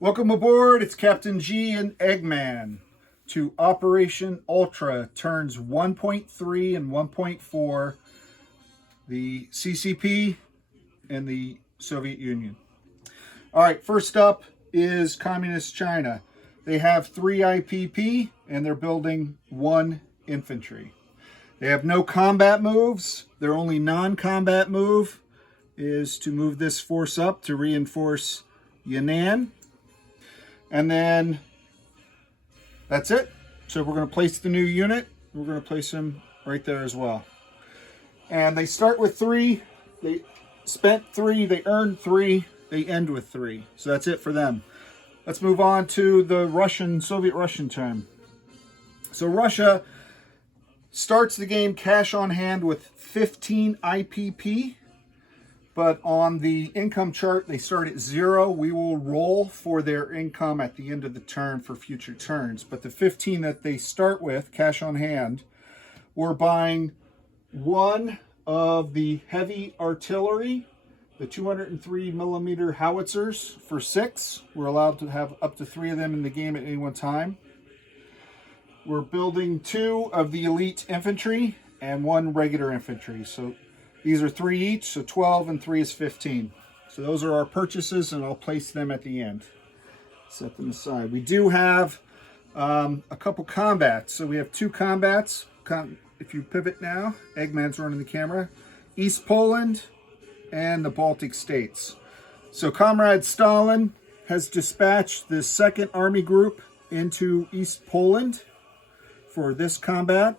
Welcome aboard, it's Captain G and Eggman to Operation Ultra turns 1.3 and 1.4, the CCP and the Soviet Union. All right, first up is Communist China. They have 3 IPP and they're building 1 infantry. They have no combat moves. Their only non-combat move is to move this force up to reinforce Yan'an. And then that's it. So we're going to place the new unit. We're going to place them right there as well. And they start with 3. They spent 3. They earned 3. They end with 3. So that's it for them. Let's move on to the Soviet-Russian term. So Russia starts the game cash on hand with 15 IPP. But on the income chart, they start at 0. We will roll for their income at the end of the turn for future turns. But the 15 that they start with, cash on hand, we're buying 1 of the heavy artillery, the 203 millimeter howitzers for 6. We're allowed to have up to 3 of them in the game at any one time. We're building 2 of the elite infantry and 1 regular infantry. So these are 3 each, so 12 and 3 is 15. So those are our purchases, and I'll place them at the end. Set them aside. We do have a couple combats. So we have 2 combats. If you pivot now, Eggman's running the camera. East Poland and the Baltic states. So Comrade Stalin has dispatched the 2nd Army Group into East Poland for this combat.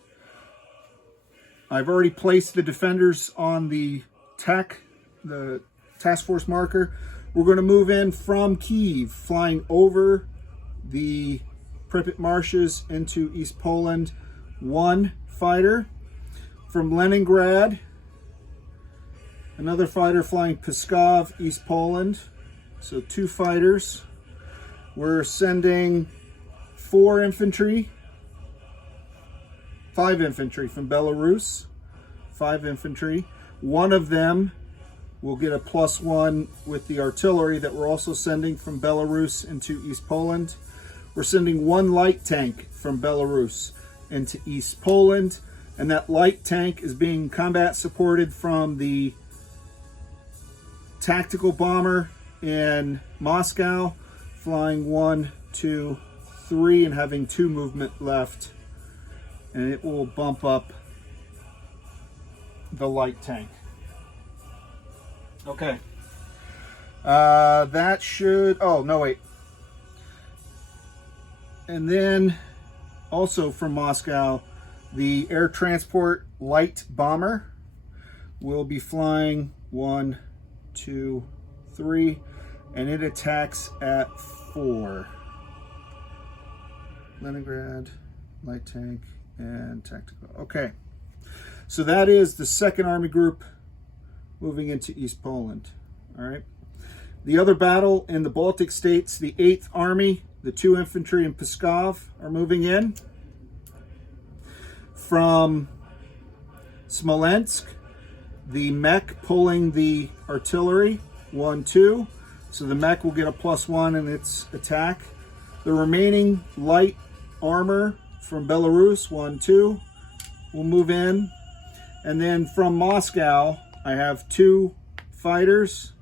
I've already placed the defenders on the task force marker. We're going to move in from Kyiv, flying over the Pripyat marshes into East Poland. 1 fighter. From Leningrad, another fighter flying Pskov, East Poland. So 2 fighters. We're sending 5 infantry from Belarus. 5 infantry. 1 of them will get a +1 with the artillery that we're also sending from Belarus into East Poland. We're sending 1 light tank from Belarus into East Poland. And that light tank is being combat supported from the tactical bomber in Moscow, flying 1, 2, 3, and having 2 movement left. And it will bump up the light tank. Okay. That should... Oh, no, wait. And then also from Moscow, the air transport light bomber will be flying 1, 2, 3, and it attacks at 4. Leningrad, light tank, and tactical. Okay, so that is the 2nd Army Group moving into East Poland. All right. The other battle in the Baltic states, the 8th Army, the 2 infantry in Pskov are moving in. From Smolensk, the mech pulling the artillery, 1, 2. So the mech will get a +1 in its attack. The remaining light armor from Belarus, 1, 2, will move in. And then from Moscow, I have 2 fighters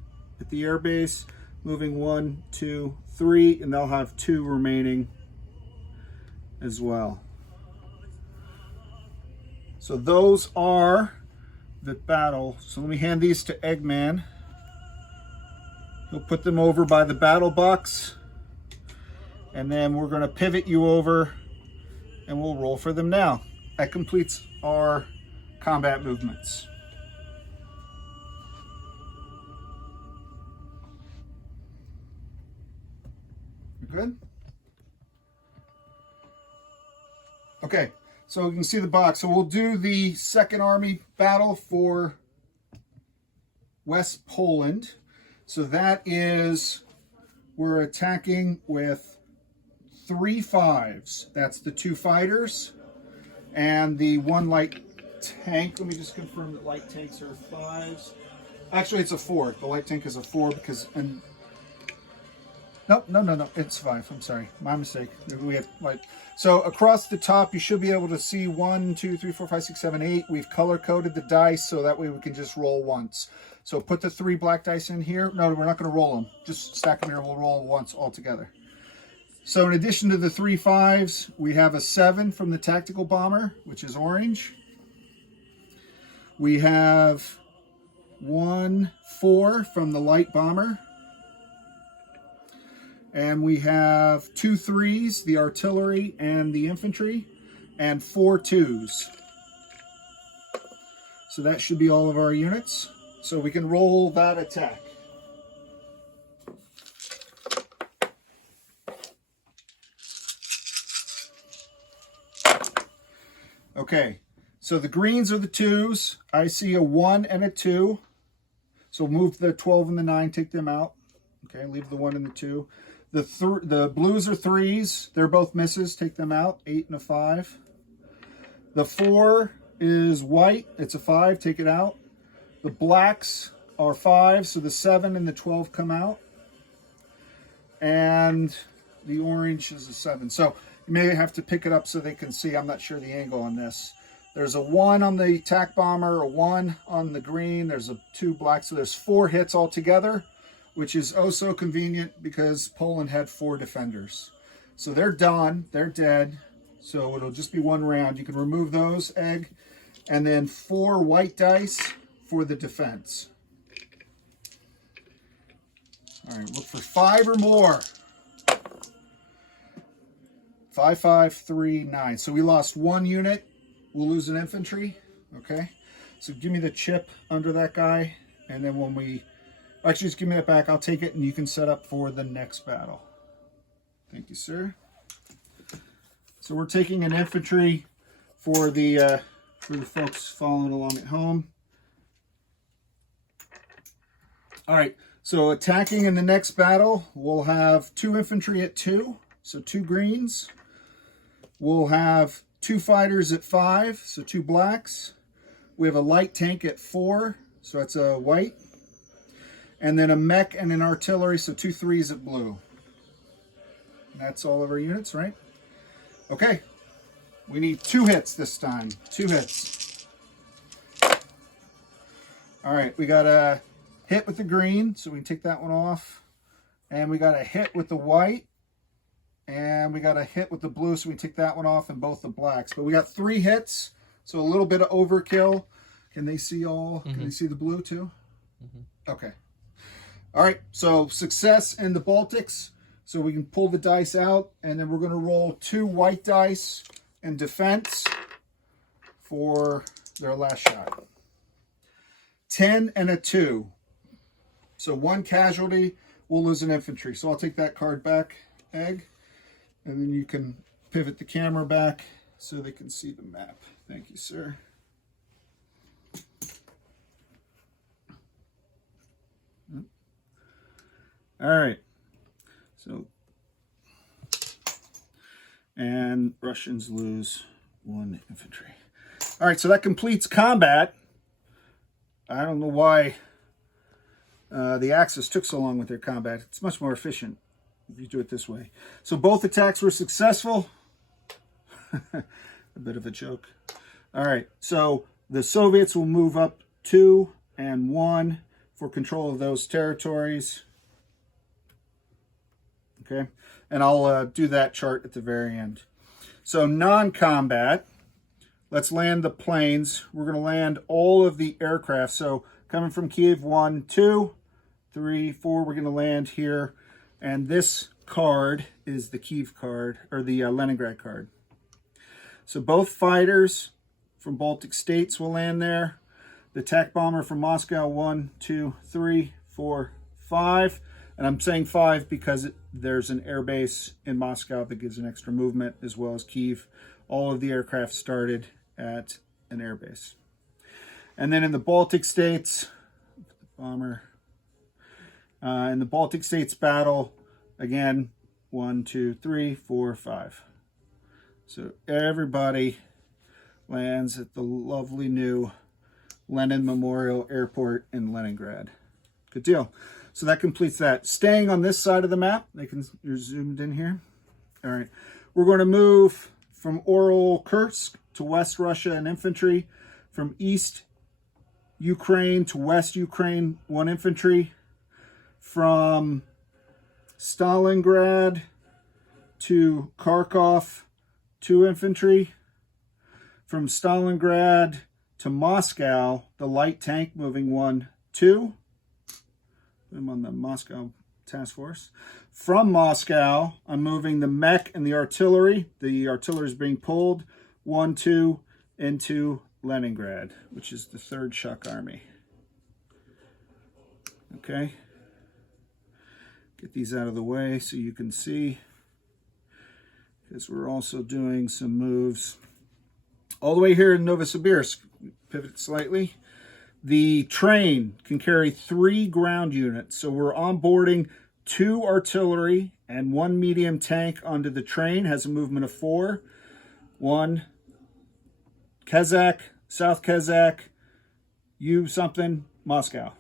at the airbase, moving 1, 2, 3, and they'll have 2 remaining as well. So those are the battle. So let me hand these to Eggman. He'll put them over by the battle box. And then we're going to pivot you over and we'll roll for them now. That completes our combat movements. You good? Okay, so you can see the box. So we'll do the 2nd Army battle for West Poland. So that is, we're attacking with 3 5s. That's the 2 fighters and the 1 light tank. Let me just confirm that light tanks are 5s. Actually, it's a 4. The light tank is a 4 because Nope, no. It's 5. I'm sorry. My mistake. We have like so across the top. You should be able to see 1, 2, 3, 4, 5, 6, 7, 8. We've color coded the dice so that way we can just roll once. So put the 3 black dice in here. No, we're not going to roll them. Just stack them here. We'll roll once all together. So in addition to the 3 5s, we have a 7 from the tactical bomber, which is orange. We have 1 4 from the light bomber. And we have 2 3s, the artillery and the infantry, and 4 2s. So that should be all of our units. So we can roll that attack. Okay, so the greens are the 2s. I see a 1 and a 2. So move the 12 and the 9, take them out. Okay, leave the 1 and the 2. The blues are 3s. They're both misses. Take them out. 8 and a 5. The 4 is white. It's a 5. Take it out. The blacks are 5. So the 7 and the 12 come out. And the orange is a 7. So you may have to pick it up so they can see. I'm not sure the angle on this. There's a 1 on the attack bomber, a 1 on the green. There's a 2 black. So there's 4 hits altogether, which is oh so convenient because Poland had 4 defenders. So they're done, they're dead. So it'll just be 1 round. You can remove those, Egg, and then 4 white dice for the defense. All right, look for 5 or more. 5, 5, 3, 9. So we lost 1 unit. We'll lose an infantry, okay? So give me the chip under that guy, and then when we... Actually, just give me that back. I'll take it, and you can set up for the next battle. Thank you, sir. So we're taking an infantry for the folks following along at home. All right. So attacking in the next battle, we'll have 2 infantry at 2. So 2 greens. We'll have 2 fighters at 5. So 2 blacks. We have a light tank at 4. So that's a white. And then a mech and an artillery, so 2 3s at blue. And that's all of our units, right? Okay. We need 2 hits this time. 2 hits. All right, we got a hit with the green, so we can take that one off. And we got a hit with the white. And we got a hit with the blue, so we can take that one off, and both the blacks. But we got 3 hits, so a little bit of overkill. Can they see all? Can they see the blue too? Okay. All right, so success in the Baltics. So we can pull the dice out, and then we're going to roll 2 white dice in defense for their last shot. 10 and a 2. So 1 casualty, we'll lose an infantry. So I'll take that card back, Egg, and then you can pivot the camera back so they can see the map. Thank you, sir. All right, so, and Russians lose 1 infantry. All right, so that completes combat. I don't know why the Axis took so long with their combat. It's much more efficient if you do it this way. So both attacks were successful. A bit of a joke. All right, so the Soviets will move up 2 and 1 for control of those territories. Okay, and I'll do that chart at the very end. So non-combat, let's land the planes. We're going to land all of the aircraft. So coming from Kiev, 1, 2, 3, 4, we're going to land here. And this card is the Kiev card, or the Leningrad card. So both fighters from Baltic states will land there. The attack bomber from Moscow, 1, 2, 3, 4, 5. And I'm saying 5 because there's an air base in Moscow that gives an extra movement, as well as Kyiv. All of the aircraft started at an air base. And then in the Baltic states, bomber. In the Baltic states battle, again, 1, 2, 3, 4, 5. So everybody lands at the lovely new Lenin Memorial Airport in Leningrad. Good deal. So that completes that. Staying on this side of the map, you're zoomed in here. All right. We're going to move from Oral Kursk to West Russia and infantry, from East Ukraine to West Ukraine, 1 infantry, from Stalingrad to Kharkov, 2 infantry, from Stalingrad to Moscow, the light tank moving 1, 2. I'm on the Moscow task force. From Moscow, I'm moving the mech and the artillery. The artillery is being pulled 1, 2 into Leningrad, which is the 3rd Shock Army. Okay. Get these out of the way so you can see, because we're also doing some moves all the way here in Novosibirsk. Pivot slightly. The train can carry 3 ground units, so we're onboarding 2 artillery and 1 medium tank onto the train. Has a movement of 4. 1 Kazakh, South Kazakh, U something, Moscow.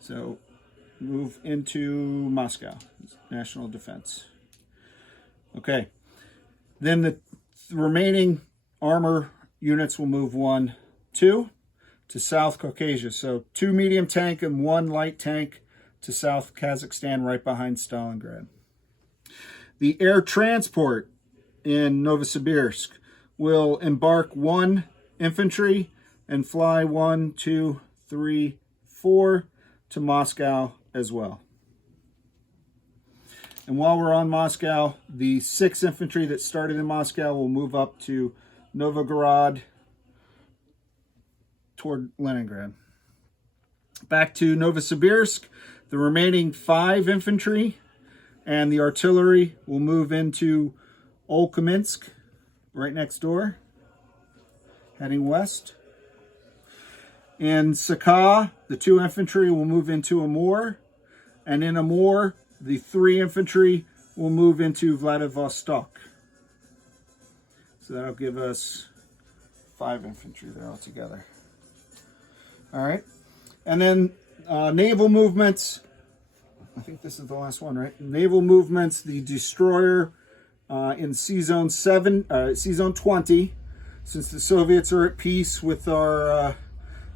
So move into Moscow, national defense. Okay. Then the remaining armor units will move 1, 2 to South Caucasia. So 2 medium tank and 1 light tank to South Kazakhstan, right behind Stalingrad. The air transport in Novosibirsk will embark 1 infantry and fly 1, 2, 3, 4 to Moscow as well. And while we're on Moscow, the 6th infantry that started in Moscow will move up to Novgorod toward Leningrad. Back to Novosibirsk, the remaining 5 infantry and the artillery will move into Olkminsk, right next door, heading west. In Sakha, the 2 infantry will move into Amur, and in Amur, the 3 infantry will move into Vladivostok. So that'll give us 5 infantry there altogether. All right. And then naval movements. I think this is the last one, right? Naval movements, the destroyer in C-Zone 20. Since the Soviets are at peace with our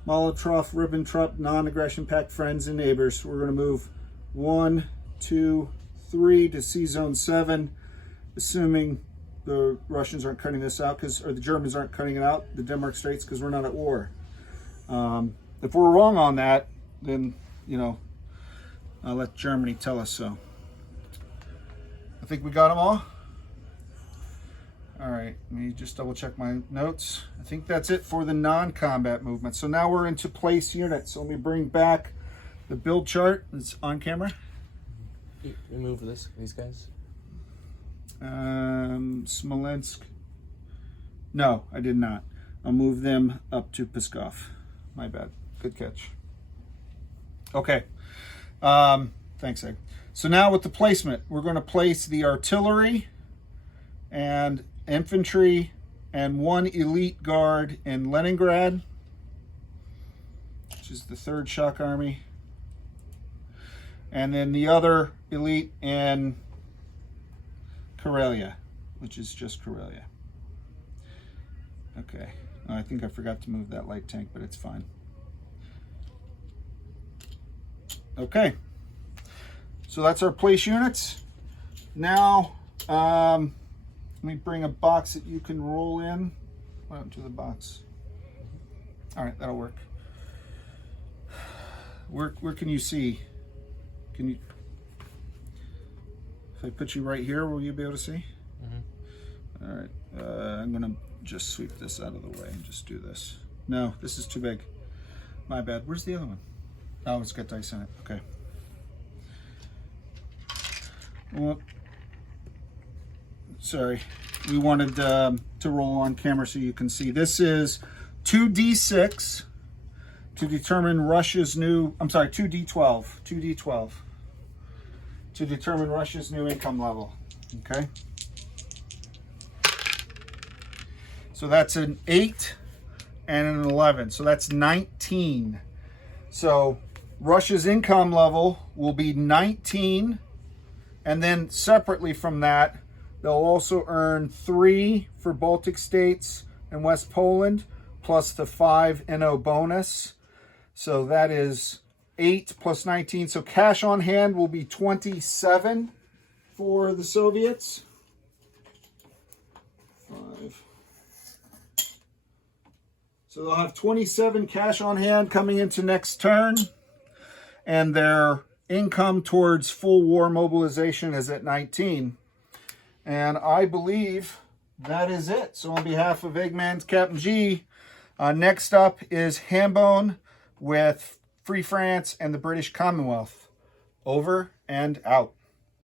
Molotov-Ribbentrop non-aggression pact friends and neighbors, we're going to move 1, 2, 3 to C-Zone 7, assuming the Russians aren't cutting this out, or the Germans aren't cutting it out, the Denmark Straits, because we're not at war. If we're wrong on that, then, I'll let Germany tell us so. I think we got them all. All right, let me just double check my notes. I think that's it for the non-combat movement. So now we're into place units. So let me bring back the build chart. It's on camera. You remove these guys? Smolensk. No, I did not. I'll move them up to Pskov. My bad. Good catch. Okay. Thanks, Egg. So now with the placement, we're going to place the artillery and infantry and 1 elite guard in Leningrad, which is the 3rd Shock Army, and then the other elite in Karelia, which is just Karelia. Okay. Oh, I think I forgot to move that light tank, but it's fine. Okay. So that's our place units. Now, let me bring a box that you can roll in. What happened to the box? All right, that'll work. Where can you see? Can you? If I put you right here, will you be able to see? Mm-hmm. All right. I'm gonna just sweep this out of the way and just do this. No, this is too big. My bad. Where's the other one? Oh, it's got dice in it. Okay. Well, sorry. We wanted to roll on camera so you can see. This is 2d6 to determine Russia's new, 2d12 to determine Russia's new income level. Okay. So that's an 8 and an 11. So that's 19. So Russia's income level will be 19. And then separately from that, they'll also earn 3 for Baltic states and West Poland, plus the 5 NO bonus. So that is 8 plus 19. So cash on hand will be 27 for the Soviets. 5. So they'll have 27 cash on hand coming into next turn. And their income towards full war mobilization is at 19. And I believe that is it. So on behalf of Eggman's Captain G, next up is Hambone with Free France and the British Commonwealth. Over and out.